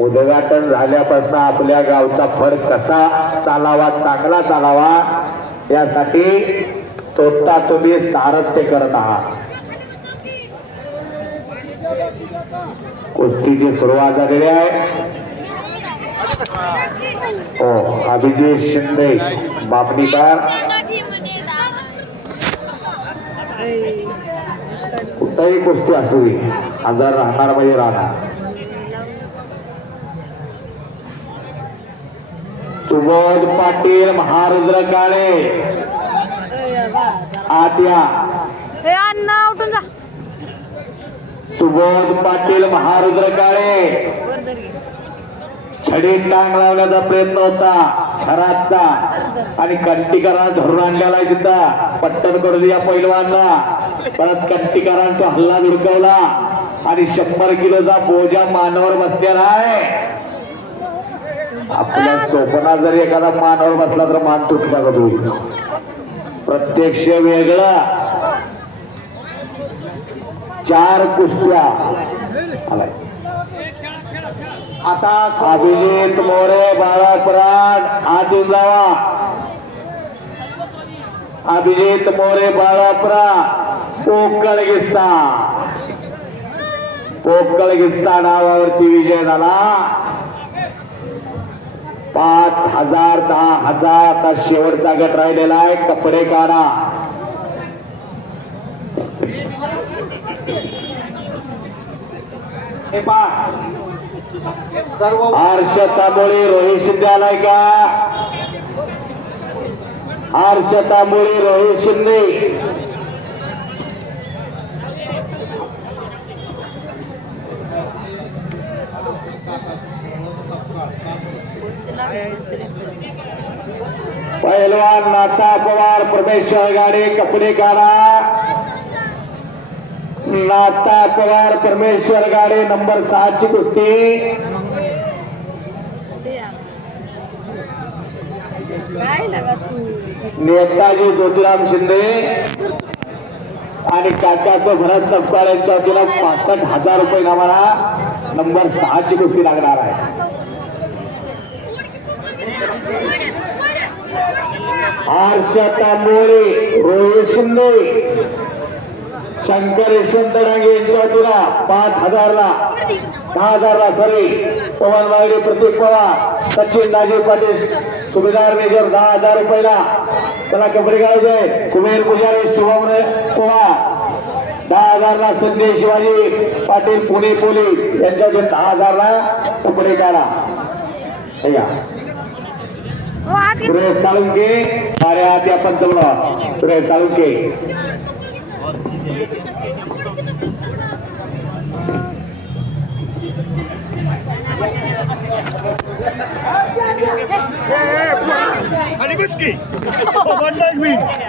उद्घाटन झाल्यापासून आपल्या गावचा फड कसा चालावा चांगला चालावा यासाठी स्वतः तुम्ही सारथ्य करत आहात. कुस्तीची सुरुवात झालेली आहे. हो अभिजित शिंदे बापणीकर कुठंही कुस्ती असू दे आजार राहणार म्हणजे राहणार. सुबोध पाटील महारुद्र काळे आत या हे अण्णा उठून जा. सुबोध पाटील महारुद्र काळे छडी टांग लावण्याचा प्रयत्न होता खराचा आणि कंटीकरांना धरून आणलेला तिथं. पट्टन करून या पैलवानला. परत कंटीकरांचा हल्ला धुडकवला. आणि शंभर किलोचा बोजा मानावर बसलेला आहे. आपल्या स्वप्नात जर एखादा मानावर बसला तर मान तुटला का होईल प्रत्यक्ष वेगळा. चार कुस्त्या. आलाय. आता अभिजित मोरे बाळापराड आतून जावा. अभिजित मोरे बाळापरा पोकळ किस्सा पोकळ किस्सा नावावरती विजय झाला. पाच हजार दहा हजार आता शेवटचा गट राहिलेला आहे. कपडे काढा. हर्ष तांबोळी रोहित शिंदे आलाय का? हर्ष तांबोळी रोहित शिंदे. पहिलवान नाथा पवार परमेश्वर गाडे कपडे काढा नाथा पवार परमेश्वर गाडे नंबर सहाची कुस्ती. नेताजी ज्योतिराम शिंदे आणि काकाचं भरत सपकाळ यांच्या वतीला पासष्ट हजार रुपये नावाला नंबर सहाची कुस्ती लागणार आहे. आरशा तांबोळे रोहित शिंदे. शंकर यशवंत डांगे यांच्या वतीला पाच हजारला दहा हजारला सॉरी पवन वागडे प्रतीक पवार सचिन राजे पाटील सुभेदार मेजर दहा हजार रुपयाला. त्याला कपडे घालायचे कुबेर पुजारी शुभम पवार. दहा हजारला संजय शिवाजी पाटील पुणे पोलीस. यांच्या दहा हजारला कपडे काढा सुरेश साळुंके अरे आत्या पंतप्रधान सुरेश साळुंके. आणि बस की. मिनिट